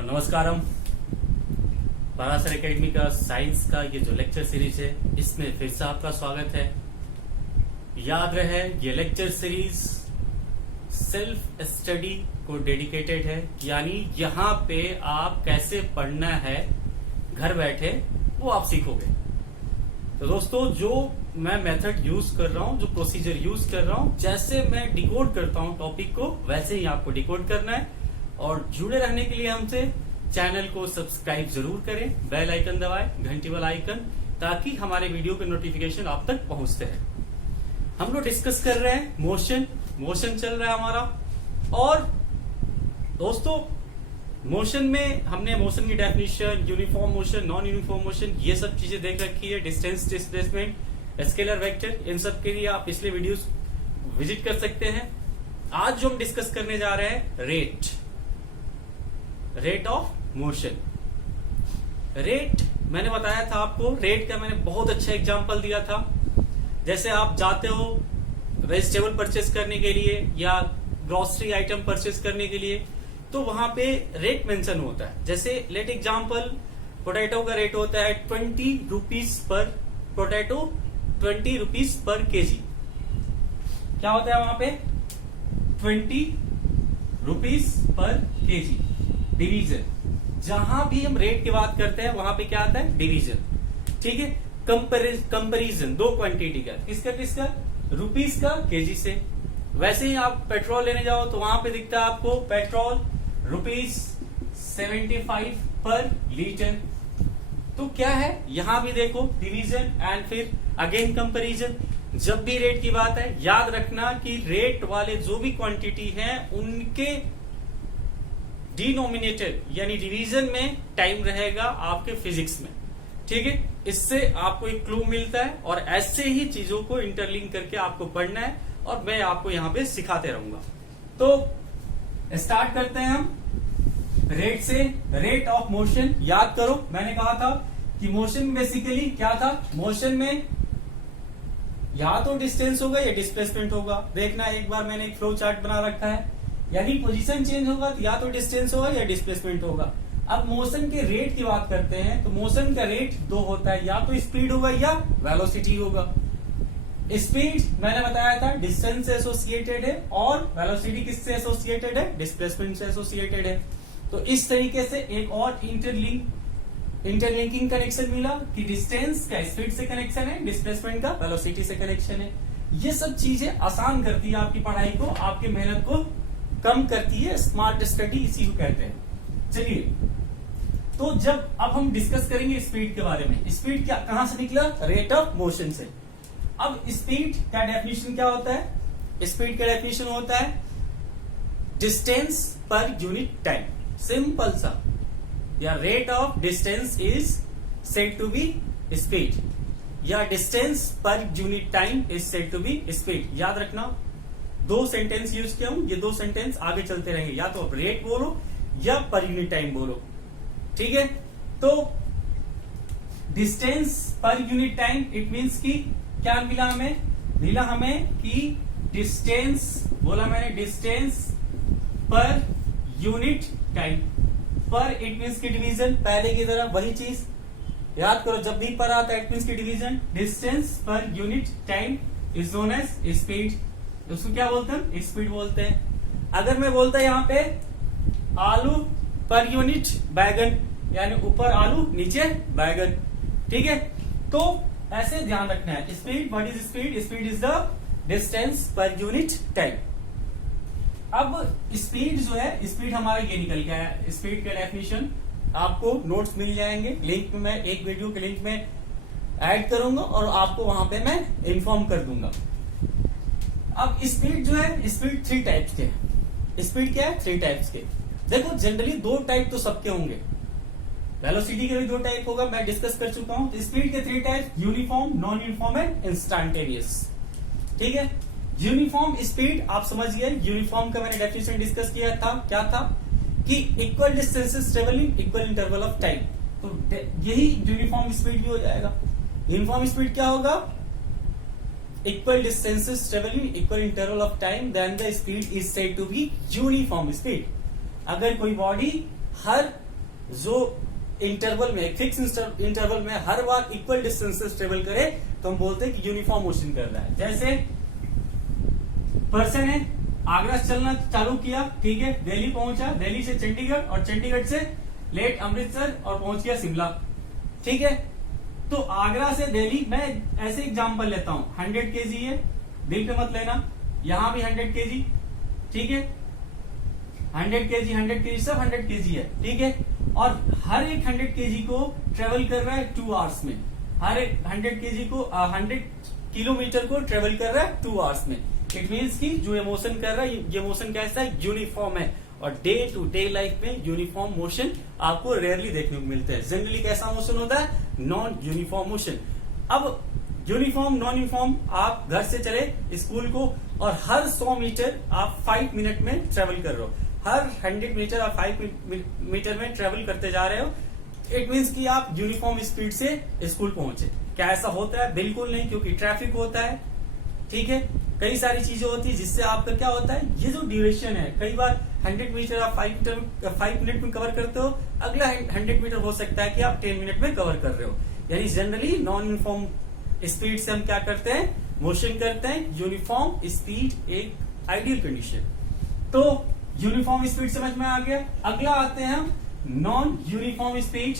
नमस्कारम। Parashar academy का science का ये जो लेक्चर सीरीज है, इसमें फिर से आपका स्वागत है। याद रहे, ये लेक्चर सीरीज सेल्फ स्टडी को डेडिकेटेड है, यानी यहाँ पे आप कैसे पढ़ना है घर बैठे वो आप सीखोगे। तो दोस्तों, जो मैं मेथड यूज कर रहा हूँ, जो प्रोसीजर यूज कर रहा हूँ, जैसे मैं डिकोड करता हूँ टॉपिक को, वैसे ही आपको डिकोड करना है। और जुड़े रहने के लिए हमसे चैनल को सब्सक्राइब जरूर करें, बेल आइकन दबाएं, घंटी वाला आइकन, ताकि हमारे वीडियो के नोटिफिकेशन आप तक पहुंचते हैं। हम लोग डिस्कस कर रहे हैं मोशन चल रहा है हमारा। और दोस्तों, मोशन में हमने मोशन की definition, uniform motion, non uniform motion, ये सब चीजें देख रखी है। डिस्टेंस, डिस्प्लेसमेंट, स्केलर वेक्टर, इन सब के लिए आप पिछले वीडियोस विजिट कर सकते हैं। आज जो हम डिस्कस करने जा रहे हैं, रेट ऑफ मोशन। रेट मैंने बताया था आपको, रेट का मैंने बहुत अच्छा एग्जांपल दिया था। जैसे आप जाते हो वेजिटेबल परचेस करने के लिए या ग्रोसरी आइटम परचेस करने के लिए, तो वहां पे रेट मेंशन होता है। जैसे लेट एग्जांपल, पोटैटो का रेट होता है 20 rupees per potato, 20 rupees per KG. क्या होता है वहां पे? 20 रुपीज पर केजी। डिवीजन, जहां भी हम रेट की बात करते हैं वहां पे क्या आता है? डिवीजन। ठीक है। कंपैरिजन दो क्वांटिटी का, किसका? रुपीस का केजी से। वैसे ही आप पेट्रोल लेने जाओ तो वहां पे दिखता है आपको पेट्रोल ₹75 पर लीटर। तो क्या है, यहां भी देखो डिवीजन एंड फिर अगेन कंपैरिजन। जब भी रेट की बात है, याद रखना कि रेट वाले जो भी क्वांटिटी हैं उनके डिनोमिनेटर यानी डिवीजन में टाइम रहेगा आपके फिजिक्स में। ठीक है। इससे आपको एक क्लू मिलता है और ऐसे ही चीजों को इंटरलिंक करके आपको पढ़ना है और मैं आपको यहां पे सिखाते रहूंगा। तो स्टार्ट करते हैं हम रेट से। रेट ऑफ मोशन याद करो, मैंने कहा था कि मोशन बेसिकली क्या था? मोशन में या तो डिस्टेंस होगा या डिस्प्लेसमेंट होगा। देखना, एक बार मैंने एक फ्लो चार्ट बना रखा है, यानी पोजीशन चेंज होगा तो या तो डिस्टेंस होगा या डिस्प्लेसमेंट होगा। अब मोशन के रेट की बात करते हैं तो मोशन का रेट दो होता है, या तो स्पीड होगा या वेलोसिटी होगा। स्पीड मैंने बताया था डिस्टेंस से एसोसिएटेड है और वेलोसिटी किससे एसोसिएटेड है? डिस्प्लेसमेंट से एसोसिएटेड है। तो इस तरीके से एक और इंटरलिंकिंग कनेक्शन मिला कि डिस्टेंस का स्पीड से कनेक्शन है, डिस्प्लेसमेंट का वेलोसिटी से कनेक्शन है। ये सब चीजें आसान करती है आपकी पढ़ाई को, आपकी मेहनत को कम करती है। स्मार्ट स्टडी इसी को कहते हैं। चलिए, तो जब अब हम डिस्कस करेंगे स्पीड के बारे में। स्पीड क्या, कहां से निकला? रेट ऑफ मोशन से। अब स्पीड का डेफिनेशन क्या होता है? स्पीड का डेफिनेशन होता है डिस्टेंस पर यूनिट टाइम। सिंपल सा, या rate of distance is said to be speed, या डिस्टेंस पर unit time is said to be speed. याद रखना, दो सेंटेंस यूज किया हूं, ये दो सेंटेंस आगे चलते रहेंगे, या तो रेट बोलो या पर यूनिट टाइम बोलो। ठीक है। तो डिस्टेंस पर यूनिट टाइम, इट मींस कि क्या मिला हमें कि डिस्टेंस, बोला मैंने डिस्टेंस पर यूनिट टाइम। पर इट मींस की डिवीजन, पहले की तरह वही चीज याद करो, जब भी पर आता है इट मींस की डिवीजन। डिस्टेंस पर unit time is known as speed. उसको क्या बोलते हैं? स्पीड बोलते हैं। अगर मैं बोलता यहाँ पे आलू पर यूनिट बैगन, यानी ऊपर आलू नीचे बैगन। ठीक है। तो ऐसे ध्यान रखना है। Speed, what is speed? Speed is the distance पर यूनिट टाइम। अब स्पीड जो है, स्पीड हमारा ये निकल गया है। स्पीड का डेफिनेशन आपको नोट्स मिल जाएंगे लिंक में, मैं एक वीडियो के लिंक में ऐड करूंगा और आपको वहां पे मैं इन्फॉर्म कर दूंगा। अब स्पीड जो है, स्पीड 3 टाइप्स के है। स्पीड क्या है? 3 टाइप्स के। देखो जनरली 2 टाइप तो सबके होंगे, वेलोसिटी के भी 2 टाइप होगा, मैं डिस्कस कर चुका हूं। स्पीड के 3 type, uniform, non uniform and instantaneous. ठीक है, यूनिफॉर्म स्पीड आप समझ गए। यूनिफॉर्म का मैंने डेफिनेशन डिस्कस किया था, क्या था कि equal distances travelling equal interval of time. तो यही यूनिफॉर्म स्पीड भी हो जाएगा। यूनिफॉर्म स्पीड क्या होगा? Equal distances travelling equal interval of time, then the speed is said to be uniform speed. अगर कोई बॉडी हर जो इंटरवल में, फिक्स इंटरवल में हर बार इक्वल डिस्टेंसेस ट्रेवल करे तो हम बोलते हैं कि यूनिफॉर्म मोशन कर रहा है। जैसे पर्सन है, आगरा से चलना चालू किया, ठीक है, दिल्ली पहुंचा, दिल्ली से चंडीगढ़ और चंडीगढ़ से लेट अमृतसर और पहुंच गया शिमला। ठीक है, तो आगरा से दिल्ली, मैं ऐसे एग्जांपल लेता हूं, 100 केजी है, दिल पे मत लेना, यहां भी 100 केजी, ठीक है, 100 केजी सब 100 केजी है, ठीक है, और हर एक 100 केजी को ट्रेवल कर रहा है 2 आवर्स में। हर एक 100 केजी को 100 किलोमीटर को ट्रेवल कर रहा है 2 आवर्स में। इट मीन्स कि जो मोशन कर रहा है, ये मोशन कैसा है? यूनिफॉर्म है। और डे टू डे लाइफ में यूनिफॉर्म मोशन आपको रेयरली देखने को मिलते हैं। जनरली कैसा मोशन होता है? Non uniform motion. अब यूनिफॉर्म, नॉन यूनिफॉर्म, आप घर से चले स्कूल को और हर 100 मीटर आप 5 मिनट में ट्रेवल कर रहे हो, हर 100 मीटर आप 5 मीटर में ट्रेवल करते जा रहे हो। इट मीन्स कि आप यूनिफॉर्म स्पीड से स्कूल पहुंचे। क्या ऐसा होता है? बिल्कुल नहीं, क्योंकि ट्रैफिक होता है, ठीक है, कई सारी चीजें होती है जिससे आपका क्या होता है, ये जो ड्यूरेशन है, कई बार 100 मीटर आप 5 मिनट में कवर करते हो, अगला 100 मीटर हो सकता है कि आप 10 मिनट में कवर कर रहे हो। यानी जनरली नॉन यूनिफॉर्म स्पीड से हम क्या करते हैं? मोशन करते हैं। यूनिफॉर्म स्पीड एक आइडियल कंडीशन। तो यूनिफॉर्म स्पीड समझ में आ गया। अगला आते हैं हम नॉन यूनिफॉर्म स्पीड।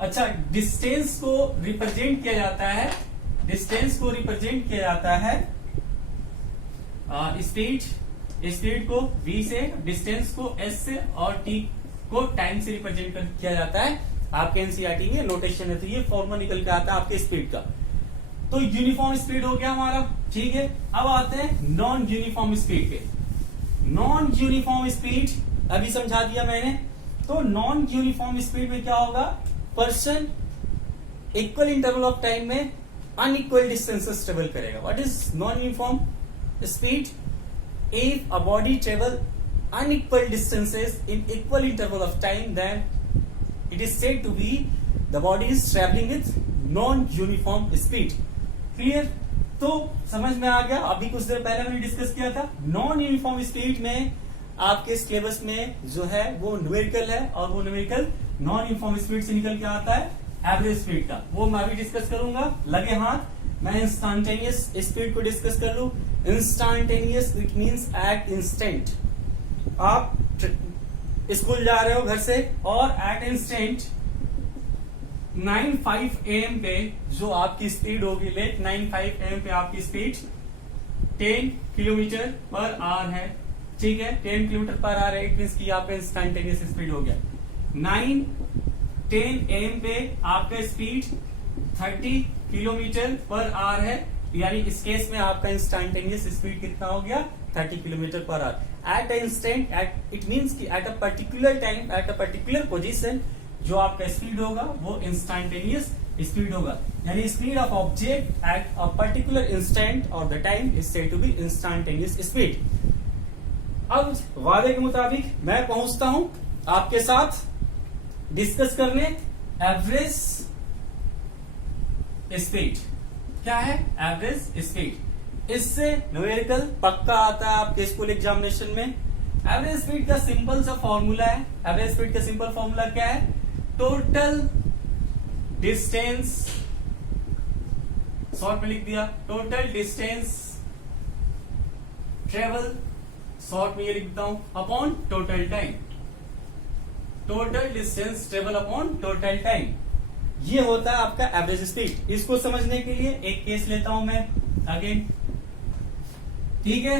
अच्छा, डिस्टेंस को रिप्रेजेंट किया जाता है, डिस्टेंस को रिप्रेजेंट किया जाता है स्पीड को v से, डिस्टेंस को s से और t को टाइम से रिप्रेजेंट किया जाता है। आपके एनसीईआरटी में नोटेशन है, तो ये फॉर्मूला निकल के आता है आपके स्पीड का। तो यूनिफॉर्म स्पीड हो गया हमारा, ठीक है। अब आते हैं नॉन यूनिफॉर्म स्पीड पे। नॉन यूनिफॉर्म स्पीड अभी समझा दिया मैंने। तो नॉन यूनिफॉर्म स्पीड में क्या होगा? Person equal interval of time में अनइक्वल डिस्टेंसेस ट्रेवल करेगा। What is non uniform speed? If a body travel unequal distances in equal interval of time, then it is said to be the body is traveling with non-uniform speed. Clear? तो समझ में आ गया। अभी कुछ देर पहले मैंने discuss किया था, नॉन यूनिफॉर्म स्पीड में आपके सिलेबस में जो है वो न्यूमेरिकल है, और वो न्यूमेरिकल नॉन यूनिफॉर्म स्पीड से निकल के आता है एवरेज स्पीड का। वो मैं अभी डिस्कस करूंगा। लगे हाथ, मैं इंस्टेंटेनियस स्पीड को डिस्कस कर लूं। Instantaneous it means at instant. आप स्कूल जा रहे हो घर से और एट इंस्टेंट 9:05 AM पे जो आपकी स्पीड होगी, लेट 9:05 AM पे आपकी स्पीड 10 किलोमीटर पर आवर है, ठीक है, 10 किलोमीटर पर आवर है। इट मींस की आपका इंस्टेंटेनियस स्पीड हो गया। 9:10 AM पे आपका स्पीड 30 किलोमीटर पर आवर है, यानी इस केस में आपका इंस्टेंटेनियस स्पीड कितना हो गया? 30 kilometre per hour. At instant, it means कि at a particular time, at a particular position जो आपका स्पीड होगा वो इंस्टेंटेनियस स्पीड होगा। यानी speed of object at a particular instant और the time is said to be instantaneous speed. अब वादे के मुताबिक मैं पहुंचता हूं आपके साथ डिस्कस करने एवरेज स्पीड। क्या है एवरेज स्पीड? इससे न्यूमेरिकल पक्का आता है आपके स्कूल एग्जामिनेशन में। एवरेज स्पीड का सिंपल सा फॉर्मूला है। एवरेज स्पीड का सिंपल फॉर्मूला क्या है? टोटल डिस्टेंस, शॉर्ट में लिख दिया, टोटल डिस्टेंस ट्रेवल, शॉर्ट में ये लिखता हूं, upon total time. Total distance travel upon total time, ये होता है आपका एवरेज स्पीड। इसको समझने के लिए एक केस लेता हूं मैं अगेन, ठीक है।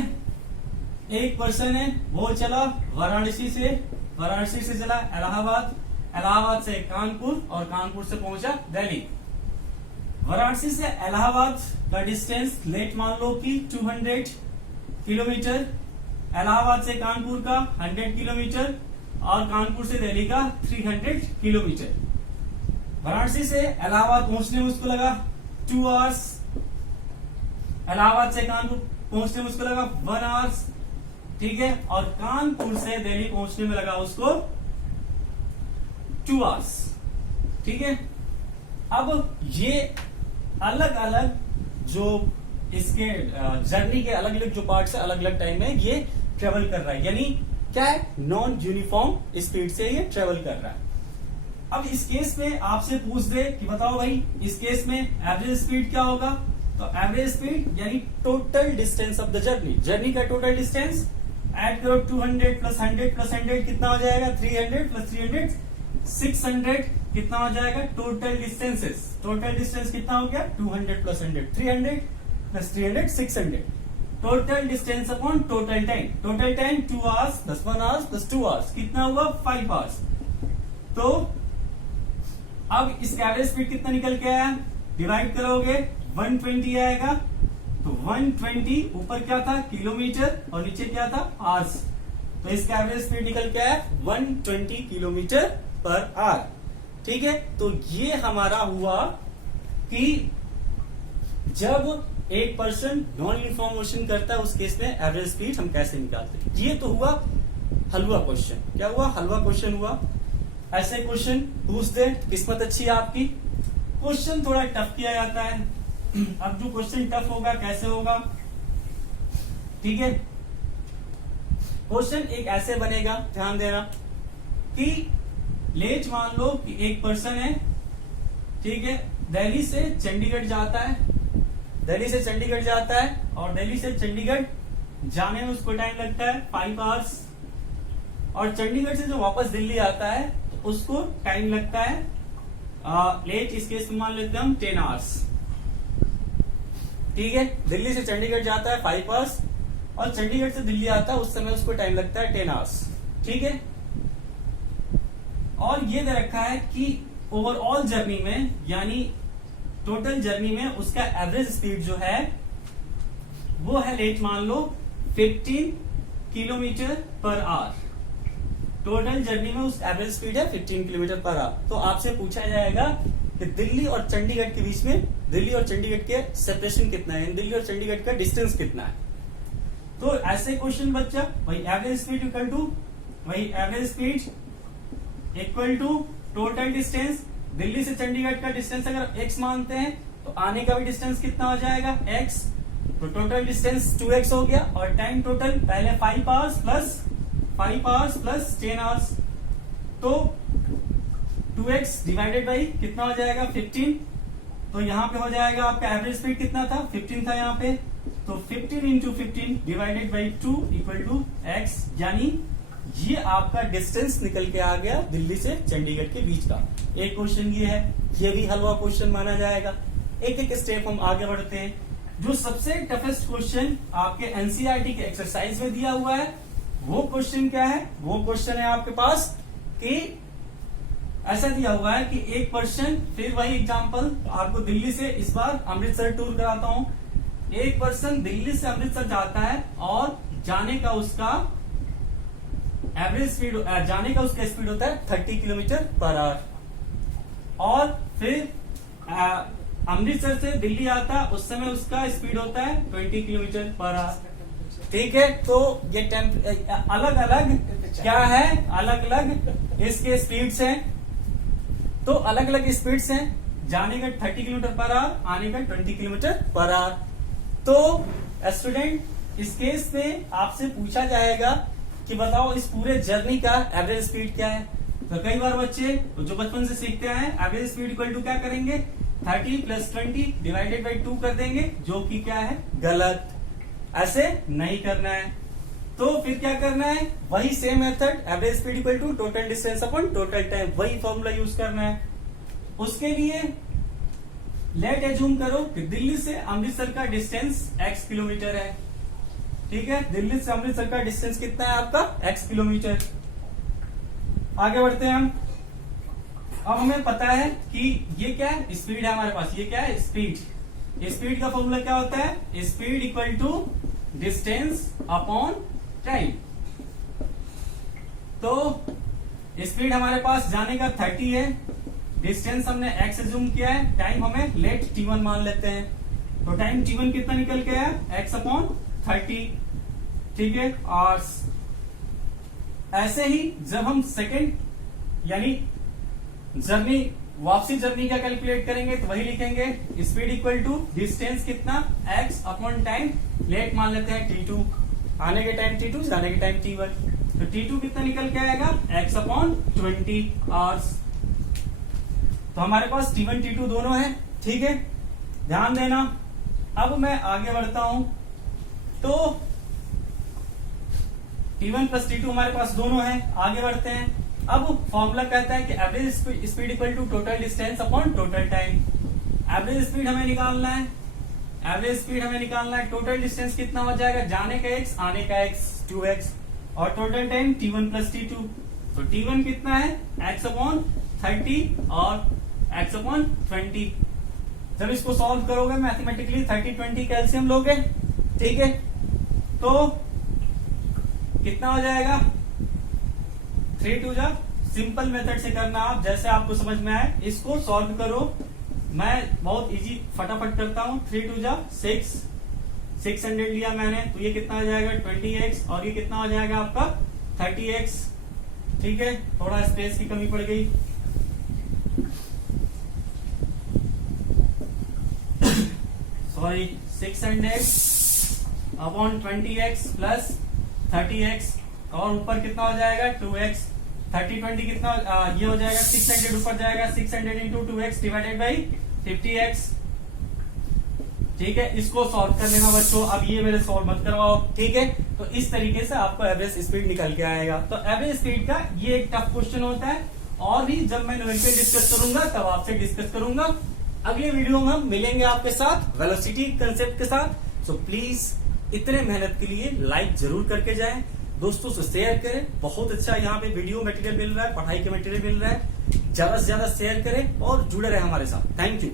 एक पर्सन है, वो चला वाराणसी से चला इलाहाबाद, इलाहाबाद से कानपुर और कानपुर से पहुंचा दिल्ली, वाराणसी से इलाहाबाद का डिस्टेंस लेट मान लो कि 200 किलोमीटर, इलाहाबाद से कानपुर का 100 किलोमीटर और कानपुर से दिल्ली का 300 किलोमीटर। वाराणसी से इलाहाबाद पहुंचने में उसको लगा 2 आवर्स, इलाहाबाद से कानपुर पहुंचने में उसको लगा 1 आवर्स, ठीक है, और कानपुर से दिल्ली पहुंचने में लगा उसको 2 आवर्स, ठीक है। अब ये अलग अलग जो इसके जर्नी के अलग अलग जो पार्ट्स है, अलग अलग टाइम में ये ट्रेवल कर रहा है, यानी क्या है, नॉन यूनिफॉर्म स्पीड से ये ट्रेवल कर रहा है। अब इस केस में आपसे पूछ दे कि बताओ भाई इस केस में एवरेज स्पीड क्या होगा, तो एवरेज स्पीड यानी total distance of the journey, journey का टोटल डिस्टेंस ऐड करो, 200 प्लस 100 प्लस 100 कितना हो जाएगा, 300 प्लस 300 600 कितना हो जाएगा, टोटल डिस्टेंसेस, टोटल डिस्टेंस कितना हो गया, 200 plus 100 300 plus 300 600, total distance upon total time, total time 2 hours plus 1 hours plus 2 hours कितना हुआ 5 आवर्स। तो अब इस एवरेज स्पीड कितना निकल के आया, डिवाइड करोगे 120 आएगा, तो 120 ऊपर क्या था किलोमीटर और नीचे क्या था आवर्स, तो इसका एवरेज स्पीड निकल के आया 120 किलोमीटर पर आवर, ठीक है। तो ये हमारा हुआ कि जब एक पर्सन नॉन यूनिफॉर्म मोशन करता है उस केस में एवरेज स्पीड हम कैसे निकालते हैं। ये तो हुआ हलवा क्वेश्चन, क्या हुआ, हलवा क्वेश्चन हुआ। ऐसे क्वेश्चन पूछ दे, किस्मत अच्छी है आपकी। क्वेश्चन थोड़ा टफ किया जाता है, अब जो क्वेश्चन टफ होगा कैसे होगा, ठीक है। क्वेश्चन एक ऐसे बनेगा, ध्यान देना कि लेट मान लो कि एक पर्सन है, ठीक है, दिल्ली से चंडीगढ़ जाता है, दिल्ली से चंडीगढ़ जाता है और दिल्ली से चंडीगढ़ जाने में उसको टाइम लगता है 5 आवर्स, और चंडीगढ़ से जो वापस दिल्ली आता है तो उसको टाइम लगता है लेट इस केस में मान लेते हैं हम 10 आवर्स, ठीक है। दिल्ली से चंडीगढ़ जाता है 5 आवर्स और चंडीगढ़ से दिल्ली आता है उस समय उसको टाइम लगता है 10 आवर्स, ठीक है। और ये दे रखा है कि ओवरऑल जर्नी में यानी टोटल जर्नी में उसका एवरेज स्पीड जो है वो है लेट मान लो 15 kilometre per our, total journey में उस एवरेज स्पीड है 15 किलोमीटर पर आवर। तो आपसे पूछा जाएगा कि दिल्ली और चंडीगढ़ के बीच में, दिल्ली और चंडीगढ़ के सेपरेशन कितना है, दिल्ली और चंडीगढ़ का डिस्टेंस कितना है। तो ऐसे क्वेश्चन बच्चा वही एवरेज स्पीड इक्वल टू वही average speed equal to total distance, Delhi से चंडीगढ़ का डिस्टेंस अगर x मानते हैं तो आने का भी डिस्टेंस कितना हो जाएगा x, तो टोटल डिस्टेंस 2x हो गया और टाइम टोटल पहले 5 आवर्स प्लस 10 आवर्स, तो 2x डिवाइडेड बाई कितना हो जाएगा 15, तो यहाँ पे हो जाएगा आपका एवरेज स्पीड कितना था 15 था यहाँ पे, तो 15 into 15 divided by 2 equal to x, यानी ये आपका डिस्टेंस निकल के आ गया दिल्ली से चंडीगढ़ के बीच का। एक क्वेश्चन ये है, ये भी हलवा क्वेश्चन माना जाएगा। एक एक स्टेप हम आगे बढ़ते हैं। जो सबसे टफेस्ट क्वेश्चन आपके एनसीईआरटी के एक्सरसाइज में दिया हुआ है वो क्वेश्चन क्या है, वो क्वेश्चन है आपके पास कि ऐसा दिया हुआ है कि एक पर्सन, फिर वही एग्जांपल आपको दिल्ली से इस बार अमृतसर टूर कराता हूं, एक पर्सन दिल्ली से अमृतसर जाता है और जाने का उसका एवरेज स्पीड, जाने का उसका स्पीड होता है 30 किलोमीटर पर आवर, और फिर अमृतसर से दिल्ली आता है उस समय उसका स्पीड होता है 20 किलोमीटर पर आवर, ठीक है। तो ये अलग अलग क्या है, अलग अलग इसके स्पीड्स हैं, तो अलग अलग स्पीड्स हैं, जाने का 30 किलोमीटर पर आवर, आने का 20 किलोमीटर पर आवर। तो स्टूडेंट इस केस में आपसे पूछा जाएगा कि बताओ इस पूरे जर्नी का एवरेज स्पीड क्या है। तो कई बार बच्चे जो बचपन से सीखते हैं एवरेज स्पीड इक्वल टू क्या करेंगे 30 प्लस 20 डिवाइडेड बाई 2 कर देंगे, जो कि क्या है गलत, ऐसे नहीं करना है। तो फिर क्या करना है, वही same method, average speed equal to total distance upon total time, वही फॉर्मूला यूज करना है। उसके लिए लेट एज्यूम करो कि दिल्ली से अमृतसर का डिस्टेंस x किलोमीटर है, ठीक है। दिल्ली से अमृतसर का डिस्टेंस कितना है आपका x किलोमीटर। आगे बढ़ते हैं हम। अब हमें पता है कि ये क्या है, स्पीड है हमारे पास। ये क्या है, स्पीड। स्पीड का फॉर्मूला क्या होता है, speed equal to distance upon time. तो स्पीड हमारे पास जाने का 30 है, डिस्टेंस हमने x एज्यूम किया है, टाइम हमें लेट t1 मान लेते हैं। तो टाइम t1 कितना निकल के आया, x अपॉन 30। ठीक है, और ऐसे ही जब हम सेकेंड यानी जर्नी वापसी जर्नी का कैलकुलेट करेंगे तो वही लिखेंगे, स्पीड इक्वल टू डिस्टेंस कितना x अपॉन टाइम, लेट मान लेते हैं t2, आने के टाइम t2, जाने के टाइम t1। तो t2 कितना निकल के आएगा, x अपॉन 20 आवर्स। तो हमारे पास t1 t2 दोनों है। ठीक है, ध्यान देना। अब मैं आगे बढ़ता हूं तो t1 प्लस t2 हमारे पास दोनों है। आगे बढ़ते हैं। अब फॉर्मूला कहता है कि average speed equal to total distance upon total time. Average speed हमें निकालना है, एवरेज स्पीड हमें निकालना है। टोटल डिस्टेंस कितना हो जाएगा, जाने का x, आने का x 2x, और total time t1 plus t2। तो t1 कितना है, x अपॉन 30 और x अपॉन 20। जब इसको सॉल्व करोगे मैथमेटिकली 30-20 कैल्सियम लोगे। ठीक है, तो कितना हो जाएगा, 3 2 सिंपल मेथड से करना आप, जैसे आपको समझ में आए इसको सॉल्व करो। मैं बहुत इजी फटाफट करता हूं। 3 2 6, 600 लिया मैंने, तो ये कितना हो जाएगा 20x, और ये कितना हो जाएगा आपका 30x। ठीक है, थोड़ा स्पेस की कमी पड़ गई। Sorry, 600 upon 20x plus 30x, और ऊपर कितना हो जाएगा 2x। 30-20 कितना ये हो जाएगा 600 ऊपर जाएगा, 600 into 2x divided by 50x। ठीक है, इसको सॉल्व कर लेना बच्चों। अब ये मेरे सॉल्व मत करवाओ। ठीक है, तो इस तरीके से आपको एवरेज स्पीड निकल के आएगा। तो एवरेज स्पीड का ये एक टफ क्वेश्चन होता है, और भी जब मैं न्यूमेरिकल डिस्कस करूंगा तब आपसे डिस्कस करूंगा। अगले वीडियो में हम मिलेंगे आपके साथ वेलोसिटी कंसेप्ट के साथ। सो प्लीज इतने मेहनत के लिए लाइक जरूर करके जाएं, दोस्तों से शेयर करें। बहुत अच्छा यहाँ पे वीडियो मटेरियल मिल रहा है, पढ़ाई के मटेरियल मिल रहा है। ज्यादा से ज्यादा शेयर करें और जुड़े रहे हमारे साथ। Thank you.